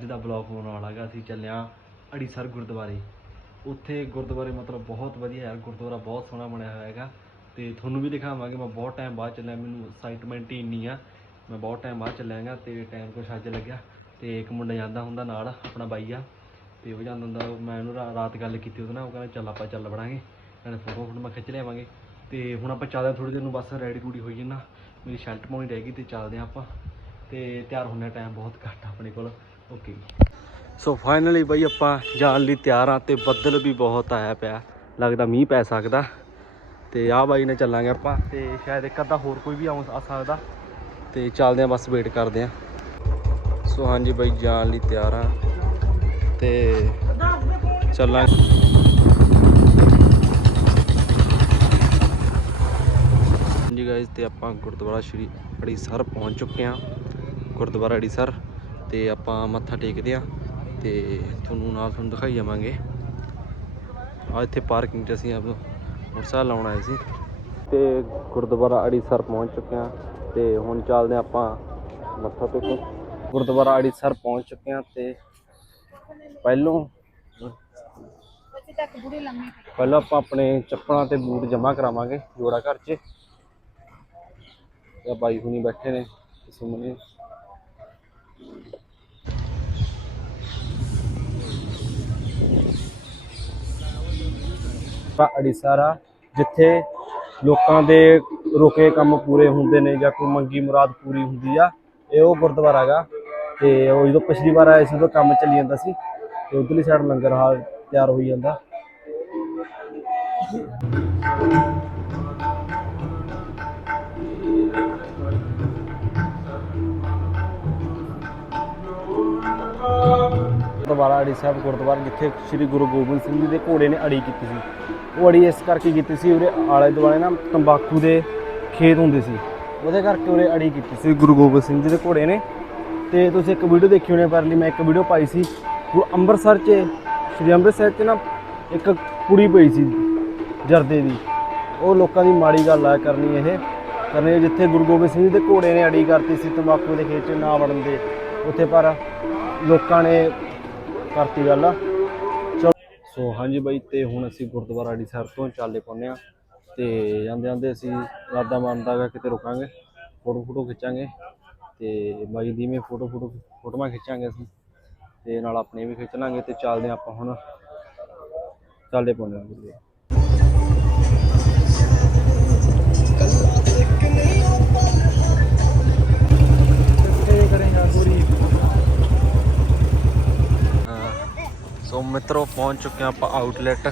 ਅੱਜ ਦਾ ਬਲੌਗ ਹੋਣ ਵਾਲਾ ਹੈਗਾ, ਅਸੀਂ ਚੱਲਿਆ ਅੜੀਸਰ ਗੁਰਦੁਆਰੇ। ਉੱਥੇ ਗੁਰਦੁਆਰੇ ਮਤਲਬ ਬਹੁਤ ਵਧੀਆ ਹੈ ਗੁਰਦੁਆਰਾ ਬਹੁਤ ਸੋਹਣਾ ਬਣਿਆ ਹੋਇਆ ਹੈਗਾ। ਤੇ ਤੁਹਾਨੂੰ ਵੀ ਦਿਖਾਵਾਂਗੇ, ਮੈਂ ਬਹੁਤ ਟਾਈਮ ਬਾਅਦ ਚੱਲਿਆ, ਮੈਨੂੰ ਐਕਸਾਈਟਮੈਂਟ ਹੀ ਇੰਨੀ ਆ। ਮੈਂ ਬਹੁਤ ਟਾਈਮ ਬਾਅਦ ਚੱਲਿਆਗਾ ਤੇ ਟਾਈਮ ਕੁਛ ਅੱਜ ਲੱਗਿਆ। ਤੇ ਇੱਕ ਮੁੰਡਾ ਜਾਂਦਾ ਹੁੰਦਾ ਨਾਲ, ਆਪਣਾ ਬਾਈ ਆ। ਤੇ ਉਹ ਜਾਂਦਾ ਹੁੰਦਾ, ਮੈਂ ਉਹਨੂੰ ਰਾ- ਰਾਤ ਗੱਲ ਕੀਤੀ ਉਹਦੇ ਨਾਲ, ਉਹ ਕਹਿੰਦਾ ਚੱਲ ਆਪਾਂ ਚੱਲ ਬੜਾਂਗੇ ਨਾਲੇ ਫੋਟੋ ਫੋਟੋ ਮੈਂ ਖਿੱਚ ਲਿਆਵਾਂਗੇ। ਤੇ ਹੁਣ ਆਪਾਂ ਚੱਲਦੇ ਹਾਂ ਥੋੜੀ ਦੇਰ ਨੂੰ, ਬਸ ਰੈਡੀ ਰੂਡੀ ਹੋਈ ਨਾ ਮੇਰੀ ਸ਼ਰਟ ਪਾਉਣੀ ਰਹਿ ਗਈ ਤੇ ਚੱਲਦੇ ਹਾਂ ਆਪਾਂ। ਤੇ ਤਿਆਰ ਹੋਣ ਦਾ ਟਾਈਮ ਬਹੁਤ ਘੱਟ ਆ ਆਪਣੇ ਕੋਲ। ਓਕੇ ਸੋ ਫਾਈਨਲੀ ਬਈ ਆਪਾਂ ਜਾਣ ਲਈ ਤਿਆਰ ਆ ਤੇ ਬੱਦਲ ਵੀ ਬਹੁਤ ਆਇਆ ਪਿਆ। ਲੱਗਦਾ ਮੀਂਹ ਪੈ ਸਕਦਾ। ਤੇ ਆਹ ਬਾਈ ਨੇ ਚੱਲਾਂਗੇ ਆਪਾਂ ਤੇ ਸ਼ਾਇਦ ਇੱਕ ਅੱਧਾ ਹੋਰ ਕੋਈ ਵੀ ਆਉਂ ਆ ਸਕਦਾ। ਤੇ ਚੱਲਦੇ ਆ ਬਸ ਵੇਟ ਕਰਦੇ ਆ ਸੋ ਹਾਂਜੀ ਬਾਈ, ਜਾਣ ਲਈ ਤਿਆਰ ਆ ਤੇ ਚੱਲਾਂਗੇ। ਹਾਂਜੀ ਗਾਇਸ ਤੇ ਆਪਾਂ ਗੁਰਦੁਆਰਾ ਸ਼੍ਰੀ ਅੜੀਸਰ ਪਹੁੰਚ ਚੁੱਕੇ ਹਾਂ। ਗੁਰਦੁਆਰਾ ਅੜੀਸਰ। ਤੇ ਆਪਾਂ ਮੱਥਾ ਟੇਕਦੇ ਹਾਂ ਤੇ ਤੁਹਾਨੂੰ ਨਾਲ ਤੁਹਾਨੂੰ ਦਿਖਾਈ ਜਾਵਾਂਗੇ। ਆ ਇੱਥੇ ਪਾਰਕਿੰਗ 'ਚ ਅਸੀਂ ਆਪ ਮੋਟਰਸਾਈਕਲ ਲਾਉਣ ਆਏ ਸੀ। ਤੇ ਗੁਰਦੁਆਰਾ ਅੜੀਸਰ ਪਹੁੰਚ ਚੁੱਕੇ ਹਾਂ ਤੇ ਹੁਣ ਚੱਲਦੇ ਹਾਂ ਆਪਾਂ ਮੱਥਾ ਟੇਕਣ। ਗੁਰਦੁਆਰਾ ਅੜੀਸਰ ਪਹੁੰਚ ਚੁੱਕੇ ਹਾਂ ਤੇ ਪਹਿਲੋਂ ਪਹਿਲਾਂ ਆਪਾਂ ਆਪਣੇ ਚੱਪਲਾਂ ਤੇ ਬੂਟ ਜਮ੍ਹਾਂ ਕਰਾਵਾਂਗੇ ਜੋੜਾ ਘਰ 'ਚ। ਤੇ ਬਾਈ ਹੁਣੀ ਬੈਠੇ ਨੇ ਸੁਮਨੇ ਸੁਮਨੇ ਅੜੀਸਾਰਾ, ਜਿੱਥੇ ਲੋਕਾਂ ਦੇ ਰੁਕੇ ਕੰਮ ਪੂਰੇ ਹੁੰਦੇ ਨੇ ਜਾਂ ਕੋਈ ਮੰਗੀ ਮੁਰਾਦ ਪੂਰੀ ਹੁੰਦੀ ਆ, ਇਹ ਉਹ ਗੁਰਦੁਆਰਾ ਹੈਗਾ। ਤੇ ਉਹ ਜਦੋਂ ਪਿਛਲੀ ਵਾਰ ਆਏ ਸੀ, ਉਦੋਂ ਕੰਮ ਚੱਲੀ ਜਾਂਦਾ ਸੀ। ਤੇ ਉਧਰਲੀ ਸਾਈਡ ਲੰਗਰ ਹਾਲ ਤਿਆਰ ਹੋਈ ਜਾਂਦਾ। ਗੁਰਦੁਆਰਾ ਅੜੀ ਸਾਹਿਬ ਗੁਰਦੁਆਰਾ, ਜਿੱਥੇ ਸ੍ਰੀ ਗੁਰੂ ਗੋਬਿੰਦ ਸਿੰਘ ਜੀ ਦੇ ਘੋੜੇ ਨੇ ਅੜੀ ਕੀਤੀ ਸੀ। ਉਹ ਅੜੀ ਇਸ ਕਰਕੇ ਕੀਤੀ ਸੀ, ਉਰੇ ਆਲੇ ਦੁਆਲੇ ਨਾ ਤੰਬਾਕੂ ਦੇ ਖੇਤ ਹੁੰਦੇ ਸੀ। ਉਹਦੇ ਕਰਕੇ ਉਰੇ ਅੜੀ ਕੀਤੀ ਸੀ ਗੁਰੂ ਗੋਬਿੰਦ ਸਿੰਘ ਜੀ ਦੇ ਘੋੜੇ ਨੇ। ਤੇ ਤੁਸੀਂ ਇੱਕ ਵੀਡੀਓ ਦੇਖੀ ਹੋਣੀ ਪਰ ਲਈ ਮੈਂ ਇੱਕ ਵੀਡੀਓ ਪਾਈ ਸੀ। ਉਹ ਅੰਮ੍ਰਿਤਸਰ 'ਚ, ਸ੍ਰੀ ਅੰਮ੍ਰਿਤਸਰ 'ਚ ਨਾ ਇੱਕ ਕੁੜੀ ਪਈ ਸੀ ਜਰਦੇ ਦੀ। ਉਹ ਲੋਕਾਂ ਦੀ ਮਾੜੀ ਗੱਲ ਆ ਕਰਨੀ ਇਹ, ਕਰਨੀ ਜਿੱਥੇ ਗੁਰੂ ਗੋਬਿੰਦ ਸਿੰਘ ਜੀ ਦੇ ਘੋੜੇ ਨੇ ਅੜੀ ਕਰਤੀ ਸੀ ਤੰਬਾਕੂ ਦੇ ਖੇਤ 'ਚ ਨਾ ਵੜਨ ਦੇ। ਉੱਥੇ ਪਰ ਲੋਕਾਂ ਨੇ ਕਰਤੀ ਗੱਲ। ਸੋ ਹਾਂਜੀ ਬਾਈ, ਤੇ ਹੁਣ ਅਸੀਂ ਗੁਰਦੁਆਰਾ ਅੜੀ ਸਾਹਿਬ ਤੋਂ ਚੱਲੇ ਪਾਉਂਦੇ ਆ ਤੇ ਜਾਂਦੇ ਜਾਂਦੇ ਅਸੀਂ ਰਾਦਾ ਮੰਨਦਾ ਗਾ ਕਿਤੇ ਰੁਕਾਂਗੇ, ਫੋਟੋ ਫੋਟੋ ਖਿੱਚਾਂਗੇ ਤੇ ਬਾਈ ਦੀ ਮੈਂ ਫੋਟੋ ਫੋਟੋ, ਫੋਟੋਆਂ ਖਿੱਚਾਂਗੇ ਅਸੀਂ ਤੇ ਨਾਲ ਆਪਣੇ ਵੀ ਖਿੱਚ ਲਾਂਗੇ ਤੇ ਚੱਲਦੇ ਹਾਂ ਆਪਾਂ ਹੁਣ ਚੱਲਦੇ ਪਾਉਂਦੇ ਆ ਸੋ ਮਿੱਤਰੋ ਪਹੁੰਚ ਚੁੱਕੇ ਹਾਂ ਆਪਾਂ ਆਊਟਲੈਟ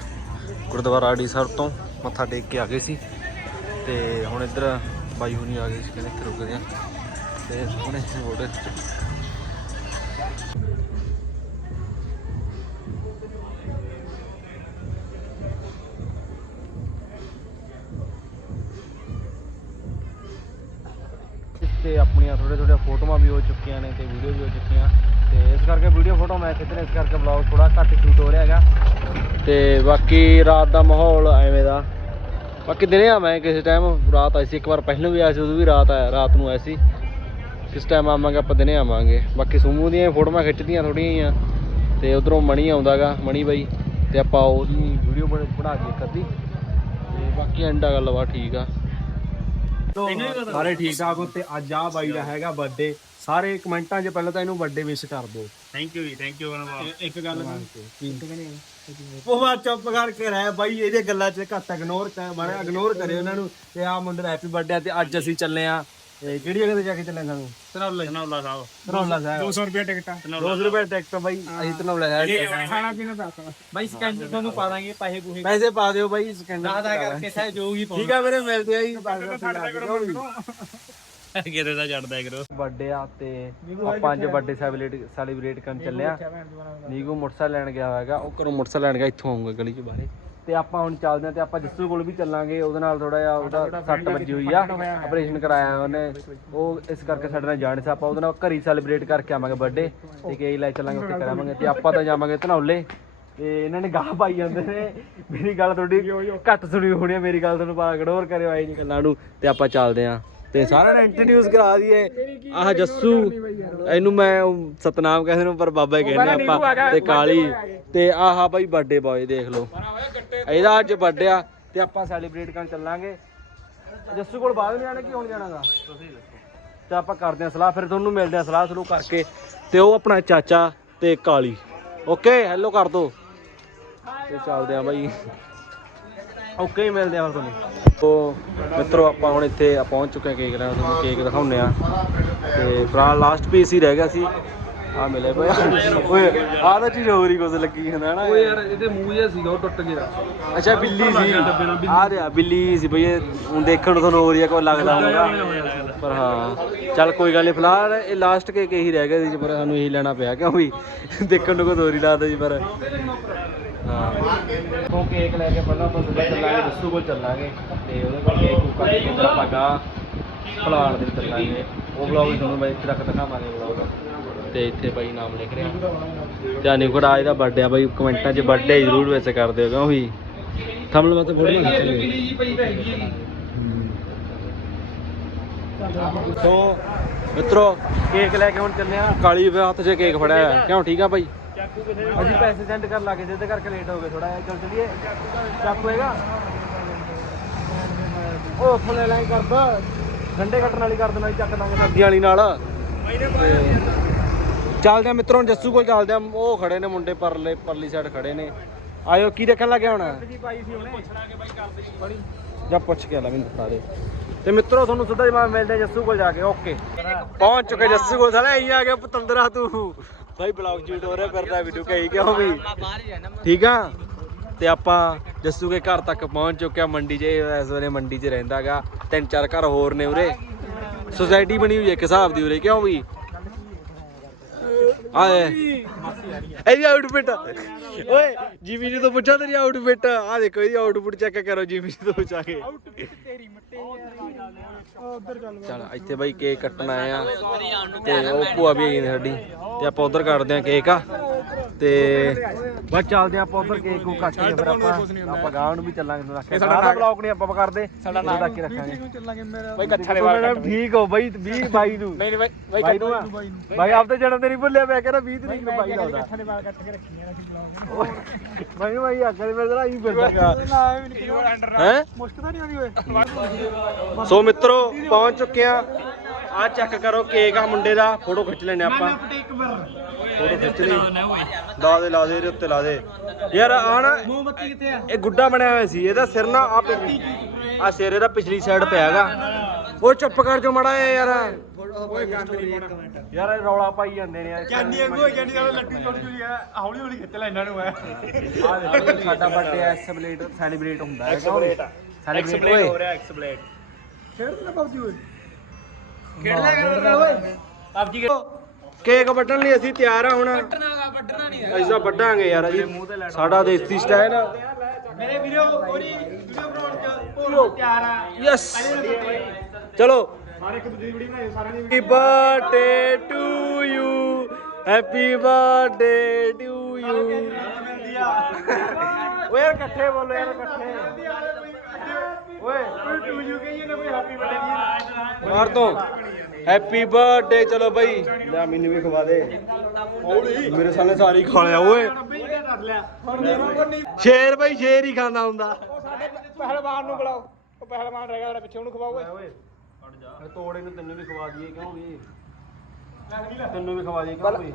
ਗੁਰਦੁਆਰਾ ਆੜੀ ਸਾਹਿਬ ਤੋਂ ਮੱਥਾ ਟੇਕ ਕੇ ਆ ਗਏ ਸੀ ਤੇ ਹੁਣ ਇੱਧਰ ਬਾਈ ਹੁਣੀ ਆ ਗਏ ਸੀ ਕਹਿੰਦੇ ਇੱਥੇ ਰੁਕਦੇ ਆ ਤੇ ਹੁਣੇ ਫੋਟੋ ਤੇ ਆਪਣੀਆਂ ਥੋੜੇ ਥੋੜੇ ਫੋਟੋਆਂ ਵੀ ਹੋ ਚੁੱਕੀਆਂ ਨੇ ਤੇ ਵੀਡੀਓ ਵੀ ਹੋ ਚੁੱਕੀਆਂ ਤੇ ਇਸ ਕਰਕੇ ਵੀਡੀਓ ਫੋਟੋ ਮੈਂ ਖਿੱਚ ਰਿਹਾ, ਇਸ ਕਰਕੇ ਵਲੌਗ ਥੋੜਾ ਘੱਟ ਸ਼ੂਟ ਹੋ ਰਿਹਾ ਹੈਗਾ। ਤੇ ਬਾਕੀ ਰਾਤ ਦਾ ਮਾਹੌਲ ਐਵੇਂ ਦਾ। ਬਾਕੀ ਦਿਨੇ ਆ ਮੈਂ ਕਿਸੇ ਟਾਈਮ ਰਾਤ ਆਈ ਸੀ, ਇੱਕ ਵਾਰ ਪਹਿਲਾਂ ਵੀ ਆਇਆ ਸੀ, ਉਦੋਂ ਵੀ ਰਾਤ ਆਇਆ, ਰਾਤ ਨੂੰ ਆਇਆ ਸੀ। ਕਿਸ ਟਾਈਮ ਆਵਾਂਗੇ, ਆਪਾਂ ਦਿਨੇ ਆਵਾਂਗੇ। ਬਾਕੀ ਸੂਮੂ ਦੀਆਂ ਫੋਟੋਆਂ ਖਿੱਚਦੀਆਂ ਥੋੜੀਆਂ ਹੀ ਆ ਤੇ ਉਧਰੋਂ ਮਣੀ ਆਉਂਦਾਗਾ, ਮਣੀ ਬਾਈ, ਤੇ ਆਪਾਂ ਉਹਦੀ ਵੀਡੀਓ ਬਣਾ ਕੇ ਕਰਦੀ ਤੇ ਬਾਕੀ ਐਂਡ ਐਂਡਾ ਗੱਲਬਾਤ ਠੀਕ ਆ। ਸਾਰੇ ਠੀਕ ਠਾਕ ਹੋ? ਅੱਜ ਆ ਬਾਈ ਦਾ ਹੈਗਾ ਬਰਥਡੇ ਸਾਰੇ ਕਮੈਂਟਾਂ 'ਚ ਪਹਿਲਾਂ ਤਾਂ ਇਹਨੂੰ ਬਰਥਡੇ ਵਿਸ਼ ਕਰ ਦਿਓ। Thank you ji thank you ਇੱਕ ਗੱਲ ਉਹ ਬਾਤ ਚੁੱਪ ਕਰਕੇ ਰਹਿ ਬਾਈ ਇਹਦੇ ਗੱਲਾਂ 'ਚ ਘੱਟ ਇਗਨੋਰ ਕਰ ਮਾੜਾ ਇਗਨੋਰ ਕਰਿਓ ਉਹਨਾਂ ਨੂੰ ਤੇ ਆ ਮੁੰਡੇ ਦਾ ਹੈਪੀ ਬਰਥਡੇ ਤੇ ਅੱਜ ਅਸੀਂ ਚੱਲੇ ਆ। ਤੇ ਕਿਹੜੀ ਜਗ੍ਹਾ ਤੇ ਜਾ ਕੇ ਚੱਲੇ ਸਾਨੂੰ? ਤਨੌਲਾ ਤਨੌਲਾ ਸਾਹਿਬ। ਧਨੌਲਾ ਸਾਹਿਬ। 200 ਰੁਪਏ ਟਿਕਟਾਂ। 200 ਰੁਪਏ ਟਿਕਟ ਬਾਈ ਅਸੀਂ ਧਨੌਲਾ ਸਾਹਿਬ ਖਾਣਾ ਪੀਣਾ ਦੱਸ ਬਾਈ ਸਕੈਨਰ ਤੁਹਾਨੂੰ ਪਾ ਦਾਂਗੇ ਪੈਸੇ। ਪੂਹੇ ਪੈਸੇ ਪਾ ਦਿਓ ਬਾਈ ਸਕੈਨਰ ਦਾ ਕਰਕੇ ਸਹਿ ਜੋ ਹੀ ਠੀਕ ਆ ਵੀਰੇ ਮਿਲਦੇ ਆ ਜੀ। ਕਿਤੇ ਦਾ ਛੱਡਦਾ ਕਰੋ। ਬਰਥਡੇ ਆ ਤੇ ਆਪਾਂ ਅੱਜ ਬਰਥਡੇ ਸੈਲੀਬ੍ਰੇਟ ਸੈਲੀਬ੍ਰੇਟ ਕਰਨ ਚੱਲੇ ਆ। ਨੀਗੂ ਮੋਟਰਸਾਈਕਲ ਲੈਣ ਗਿਆ ਹੋਇਆਗਾ ਉਹ ਘਰੋਂ ਮੋਟਰਸਾਈਕਲ ਲੈਣ ਗਿਆ ਇੱਥੋਂ ਆਉਂਗਾ ਗਲੀ 'ਚ ਬਾਹਰੇ। ਤੇ ਆਪਾਂ ਹੁਣ ਚੱਲਦੇ ਆ ਤੇ ਆਪਾਂ ਜੱਸੂ ਕੋਲ ਵੀ ਚੱਲਾਂਗੇ। ਉਹਦੇ ਨਾਲ ਥੋੜਾ ਜਿਹਾ ਉਹਦਾ ਸੱਟ ਵੱਜੀ ਹੋਈ ਆ। ਆਪਰੇਸ਼ਨ ਕਰਾਇਆ ਉਹਨੇ। ਉਹ ਇਸ ਕਰਕੇ ਸਾਡੇ ਨਾਲ ਜਾਣ ਸੀ ਆਪਾਂ ਉਹਦੇ ਨਾਲ ਘਰੀ ਸੈਲੀਬ੍ਰੇਟ ਕਰਕੇ ਆਵਾਂਗੇ ਬਰਥਡੇ ਤੇ ਕੇਕ ਲੈ ਚੱਲਾਂਗੇ ਉੱਥੇ ਕਰਾਵਾਂਗੇ। ਤੇ ਆਪਾਂ ਤਾਂ ਜਾਵਾਂਗੇ ਧਨੌਲੇ। ਤੇ ਇਹਨਾਂ ਨੇ ਗਾਹ ਪਾਈ ਜਾਂਦੇ ਨੇ। ਮੇਰੀ ਗੱਲ ਤੁਹਾਡੀ ਘੱਟ ਸੁਣੀ ਹੋਣੀ ਆ। ਮੇਰੀ ਗੱਲ ਤੁਹਾਨੂੰ ਪਾ ਕਰਿਓ ਆਈ ਨਹੀਂ ਗੱਲਾਂ ਨੂੰ। ਤੇ ਆਪਾਂ ਚੱਲਦੇ ਆਂ। ਤੇ ਸਾਰਿਆਂ ਨੂੰ ਇੰਟਰੋਡਿਊਸ ਕਰਾ ਦਈਏ। ਆਹ ਜੱਸੂ, ਇਹਨੂੰ ਮੈਂ ਸਤਨਾਮ ਕਹਿੰਦੇ ਨੂੰ, ਪਰ ਬਾਬਾ ਹੀ ਕਹਿੰਦੇ ਆਪਾਂ, ਤੇ ਕਾਲੀ। ਤੇ ਆਹ ਬਾਈ ਬਰਥਡੇ ਬॉय ਦੇਖ ਲਓ। ਇਹਦਾ ਅੱਜ ਬਰਥਡੇ ਆ, ਤੇ ਆਪਾਂ ਸੈਲੀਬ੍ਰੇਟ ਕਰਨ ਚੱਲਾਂਗੇ। ਜੱਸੂ ਕੋਲ ਬਾਅਦ ਨਹੀਂ ਜਾਣਾ ਕਿ ਹੁਣ ਜਾਣਾਗਾ? ਤੇ ਆਪਾਂ ਕਰਦੇ ਆ ਸਲਾਹ, ਫਿਰ ਤੁਹਾਨੂੰ ਮਿਲਦੇ ਆ ਸਲਾਹ ਸਲੂਹ ਕਰਕੇ। ਤੇ ਉਹ ਆਪਣਾ ਚਾਚਾ ਤੇ ਕਾਲੀ। ਓਕੇ ਹੈਲੋ ਕਰ ਦੋ। ਤੇ ਚੱਲਦੇ ਆ ਬਾਈ। ਓਕੇ ਹੀ ਮਿਲਦੇ ਆ ਫਿਰ ਤੁਹਾਨੂੰ। ਤੋ ਮਿੱਤਰੋ ਆਪਾਂ ਹੁਣ ਇੱਥੇ ਆ ਪਹੁੰਚ ਚੁੱਕੇ ਹਾਂ ਕੇਕ ਲੈਣ ਤੁਹਾਨੂੰ ਕੇਕ ਦਿਖਾਉਂਦੇ ਆ ਤੇ ਫਿਲਹਾਲ ਲਾਸਟ ਪੀਸ ਹੀ ਰਹਿ ਗਿਆ ਸੀ। ਆ ਮਿਲੇ ਬਈ ਓਏ ਆਹ ਤਾਂ ਚੀਜ਼ ਹੋਰ ਹੀ ਕੁਝ ਲੱਗੀ ਹੁੰਦਾ ਨਾ ਓਏ ਯਾਰ ਇਹਦੇ ਮੂੰਹ ਜਿਹਾ ਸੀਗਾ ਉਹ ਟੁੱਟ ਗਿਆ। ਅੱਛਾ ਬਿੱਲੀ ਸੀ। ਆ ਰਿਹਾ ਬਿੱਲੀ। ਸੀ ਬਈ ਹੁਣ ਦੇਖਣ ਨੂੰ ਤੁਹਾਨੂੰ ਹੋਰ ਹੀ ਕੋਈ ਲੱਗਦਾ ਹੋਊਗਾ। ਪਰ ਹਾਂ ਚੱਲ ਕੋਈ ਗੱਲ ਨਹੀਂ ਫਿਲਹਾਲ ਇਹ ਲਾਸਟ ਕੇਕ ਇਹੀ ਰਹਿ ਗਿਆ ਸੀ ਜੀ, ਪਰ ਸਾਨੂੰ ਇਹੀ ਲੈਣਾ ਪਿਆ ਕਿਉਂ ਵੀ ਦੇਖਣ ਨੂੰ ਕੋਈ ਹੋਰ ਹੀ ਲੱਗਦਾ ਜੀ ਪਰ ਹਾਂ। ਉਹ ਕੇਕ ਲੈ ਕੇ ਪਹਿਲਾਂ ਆਪਾਂ ਸਿੱਧਾ ਚੱਲਾਂਗੇ ਦੱਸੂ ਕੋਲ ਚੱਲਾਂਗੇ। ਤੇ ਉਹਦੇ ਕੋਲ ਕੇਕ ਕੁੱਕ ਕੇ ਫਿਰ ਆਪਾਂ ਗਾ ਫਲਾਣ ਦੇ ਚੱਲਾਂਗੇ। ਉਹ ਵਲੌਗ ਤੁਹਾਨੂੰ ਬਾਈ ਇੱਥੇ ਤੱਕ ਦਿਖਾਵਾਂਗੇ ਵਲੌਗ ਤੇ ਇੱਥੇ ਬਾਈ ਨਾਮ ਲਿਖ ਰਿਹਾ। ਤੇ ਅਨਿਕੜ ਅੱਜ ਦਾ ਬਰਥਡੇ ਆ ਬਾਈ ਕਮੈਂਟਾਂ 'ਚ ਬਰਥਡੇ ਜ਼ਰੂਰ ਵਿੱਚ ਕਰ ਦਿਓ ਕਿਉਂ ਵੀ ਥੰਬਲ ਮਤ ਫੋਟੋ ਖਿੱਚਾਂਗੇ ਸੋ ਮਿੱਤਰੋ ਕੇਕ ਲੈ ਕੇ ਹੁਣ ਚੱਲੇ ਆ ਕਾਲੀ ਦੇ ਹੱਥ 'ਚ ਕੇਕ ਫੜਿਆ ਕਿਉਂ ਠੀਕ ਆ ਬਾਈ? ਅਸੀਂ ਪੈਸੇ ਸੈਂਡ ਕਰਨ ਲੱਗੇ ਜਿਹਦੇ ਕਰਕੇ ਲੇਟ ਹੋ ਗਏ ਥੋੜਾ ਜਿਹਾ। ਚੱਲ ਚਲੀਏ। ਚੱਕ ਹੋਏਗਾ ਉਹ ਉੱਥੋਂ ਲੈ ਲਾਂ ਕਰਦਾ। ਗੰਡੇ ਕੱਟਣ ਵਾਲੀ ਕਰ ਦੇਣਾ ਚੱਕ ਦਾਂਗੇ ਸਬਜ਼ੀ ਵਾਲੀ ਨਾਲ। ਚੱਲਦੇ ਆ ਮਿੱਤਰੋਂ ਜੱਸੂ ਕੋਲ ਚੱਲਦੇ ਆ। ਉਹ ਖੜੇ ਨੇ ਮੁੰਡੇ ਪਰਲੇ ਪਰਲੀ ਸਾਈਡ ਖੜੇ ਨੇ। ਆਇਓ ਕੀ ਦੇਖਣ ਲੱਗਿਆ ਹੁਣ? ਜਾਂ ਪੁੱਛ ਕੇ ਲਾ ਮੈਨੂੰ ਦੱਸ ਦੇ ਤੇ ਮਿੱਤਰੋ ਤੁਹਾਨੂੰ ਸਿੱਧਾ ਜਮਾ ਮਿਲਦੇ ਜੱਸੂ ਕੋਲ ਜਾ ਕੇ। ਓਕੇ। ਪਹੁੰਚ ਚੁੱਕੇ ਜੱਸੂ ਕੋਲ ਸਾਲੇ ਆਈ ਆ ਗਿਆ ਪਤੰਦਰਾ ਤੂੰ। ਭਾਈ ਬਲੌਗ ਸ਼ੂਟ ਹੋ ਰਿਹਾ ਫਿਰਦਾ ਵੀਡੀਓ ਕਹੀ ਕਿਉਂ ਵੀ? ਠੀਕ ਆ? ਤੇ ਆਪਾਂ ਜੱਸੂ ਦੇ ਘਰ ਤੱਕ ਪਹੁੰਚ ਚੁੱਕਿਆ ਮੰਡੀ 'ਚ ਇਹ ਇਸ ਵੇਲੇ ਮੰਡੀ 'ਚ ਰਹਿੰਦਾਗਾ ਤਿੰਨ ਚਾਰ ਘਰ ਹੋਰ ਨੇ ਉਰੇ। ਸੁਸਾਇਟੀ ਬਣੀ ਹੋਈ ਹੈ ਇੱਕ ਹਿਸਾਬ ਦੀ ਉਰੇ ਕਿਉਂ ਵੀ? ਆਏ। ਇਹਦੀ ਆਊਟਫਿਟ ਓਏ ਜੀਵੀ ਜੀ ਤੋਂ ਪੁੱਛਾ ਤੇਰੀ ਆਊਟਫਿਟ ਆ ਦੇਖੋ ਇਹਦੀ ਆਊਟਫਿਟ ਚੈੱਕ ਕਰੋ ਜੀਵੀ ਜੀ ਤੋਂ ਪੁੱਛਾ ਕੇ। ਚਲ ਇੱਥੇ ਬਾਈ ਕੇਕ ਕੱਟਣ ਆਏ ਆ। ਤੇ ਉਹ ਭੂਆ ਵੀ ਨੇ ਸਾਡੀ। ਤੇ ਆਪਾਂ ਉਧਰ ਕੱਟਦੇ ਆ ਕੇਕ ਆ। ਤੇ ਬਸ ਚੱਲਦੇ ਆ ਆਪਾਂ ਉਧਰ ਕੇਕ ਨੂੰ ਕੱਟ ਕੇ ਫਿਰ ਆਪਾਂ ਆਪਾਂ ਗਾਂ ਨੂੰ ਵੀ ਚੱਲਾਂਗੇ ਤੁਹਾਨੂੰ ਰੱਖਿਆ। ਸਾਡਾ ਬਲੌਗ ਨਹੀਂ ਆਪਾਂ ਕਰਦੇ। ਸਾਡਾ ਨਾਮ ਹੀ ਰੱਖਾਂਗੇ। ਬਾਈ ਕੱਛਾ ਦੇ। ਵਾਲਾ ਠੀਕ ਹੋ ਬਾਈ 20 22 ਨੂੰ। ਨਹੀਂ ਨਹੀਂ ਬਾਈ ਬਾਈ ਨੂੰ? ਬਾਈ ਆਪਦੇ ਜਨਮ ਤੇ ਨਹੀਂ ਭੁੱਲਿਆ ਪਿਆ ਕਹਿੰਦਾ 20 ਤਰੀਕ ਨੂੰ ਬਾਈ ਲਾਉਂਦਾ ਦੇ ਵਾਲ ਕੱਟ ਕੇ ਰੱਖੀਆਂ ਬਾਈ ਬਾਈ ਅੱਗੇ ਮੇਰੇ ਨਾਲ ਹੀ ਫਿਰਦਾ ਹੈ? ਮੁਸ਼ਕ ਤਾਂ ਨਹੀਂ ਆਉਂਦੀ ਓਏ? ਸੋ ਮਿੱਤਰੋ ਪਹੁੰਚ ਚੁੱਕੇ ਆ ਆ ਚੈੱਕ ਕਰੋ ਕੇਕ ਆ ਮੁੰਡੇ ਦਾ। ਫੋਟੋ ਖਿੱਚ ਲੈਣੇ ਆਪਾਂ। ਫੋਟੋ ਖਿੱਚ ਲਈ। ਲਾ ਦੇ ਲਾ ਦੇ ਇਹਦੇ ਉੱਤੇ ਲਾ ਦੇ। ਯਾਰ ਆ ਨਾ ਮੋਮਬੱਤੀ ਕਿੱਥੇ ਆ? ਇਹ ਗੁੱਡਾ ਬਣਿਆ ਹੋਇਆ ਸੀ। ਇਹਦਾ ਸਿਰ ਨਾ ਆ ਆ ਸਿਰ ਇਹਦਾ ਪਿਛਲੀ ਸਾਈਡ ਪਿਆ ਹੈਗਾ। ਉਹ ਚੁੱਪ ਕਰ ਜੋ ਮੜਾ ਯਾਰ। ਓਏ ਗੰਦ ਨਹੀਂ ਇੱਕ ਮਿੰਟ। ਯਾਰ ਇਹ ਰੌਲਾ ਪਾਈ ਜਾਂਦੇ ਨੇ ਯਾਰ। ਜਾਨੀ ਅੰਗੋ ਜਾਨੀ ਵਾਲਾ ਲੱਡੂ ਛੋਟੀ ਛੋਟੀ ਆ ਹੌਲੀ ਹੌਲੀ ਖਿੱਚ ਲੈ ਇਹਨਾਂ ਨੂੰ ਐ ਆ ਦੇਖੋ ਸਾਡਾ ਬਰਥਡੇ ਐ ਸੈਲੀਬ੍ਰੇਟ ਸੈਲੀਬ੍ਰੇਟ ਹੁੰਦਾ ਹੈ। ਐਕਸਪਲੇਟ ਸੈਲੀਬ੍ਰੇਟ ਹੋ ਰਿਹਾ ਐਕਸਪਲੇਟ ਖੇਡਦਾ ਪਬਜੀ ਓਏ। ਖੇਡ ਲੈ ਕਰ ਓਏ। ਪਬਜੀ ਕੇਕ ਵੱਢਣ ਲਈ ਅਸੀਂ ਤਿਆਰ ਆ ਹੁਣ। ਵੱਢਣਾ ਵੱਢਣਾ ਨਹੀਂ ਅਸੀਂ ਤਾਂ ਵੱਢਾਂਗੇ ਯਾਰ ਜੀ ਸਾਡਾ ਦੇਸੀ ਸਟਾਈਲ ਮੇਰੇ ਵੀਰੋ ਉਹਦੀ ਵੀਡੀਓ ਬਣਾਉਣ ਚ ਪੂਰਾ ਤਿਆਰ ਆ। ਯੈਸ ਚਲੋ। ਸਾਰੇ ਇੱਕ ਦੂਜੀ ਵੀਡੀਓ ਬਣਾਈ ਸਾਰਿਆਂ ਦੀ happy birthday to you happy birthday to you ਓਏ ਯਾਰ ਇਕੱਠੇ ਬੋਲੋ ਯਾਰ ਇਕੱਠੇ ਓਏ ਕੋਈ ਟੂ ਯੂ ਕਹੀਏ ਨਾ ਕੋਈ ਹੈਪੀ ਬਰਥਡੇ ਦੀ। ਮਾਰ ਤੋਂ ਹੈਪੀ ਬਰਥਡੇ ਚਲੋ ਬਈ। ਲੈ ਮੈਨੂੰ ਵੀ ਖਵਾ ਦੇ। ਮੇਰੇ ਸਾਲੇ ਸਾਰੀ ਖਾ ਲਿਆ ਓਏ। ਸ਼ੇਰ ਬਈ ਸ਼ੇਰ ਹੀ ਖਾਂਦਾ ਹੁੰਦਾ। ਸਾਡੇ ਪਹਿਲਵਾਨ ਨੂੰ ਬੁਲਾਓ। ਉਹ ਪਹਿਲਵਾਨ ਰਹਿ ਗਿਆ ਉਹਦੇ ਪਿੱਛੇ ਉਹਨੂੰ ਖਵਾਓ ਓਏ। ਤੋੜੇ ਨੂੰ ਤੈਨੂੰ ਵੀ ਖਵਾ ਦਈਏ ਕਿਉਂ ਵੀ? ਤੈਨੂੰ ਵੀ ਖਵਾ ਦਈਏ ਕਿਉਂ ਵੀ?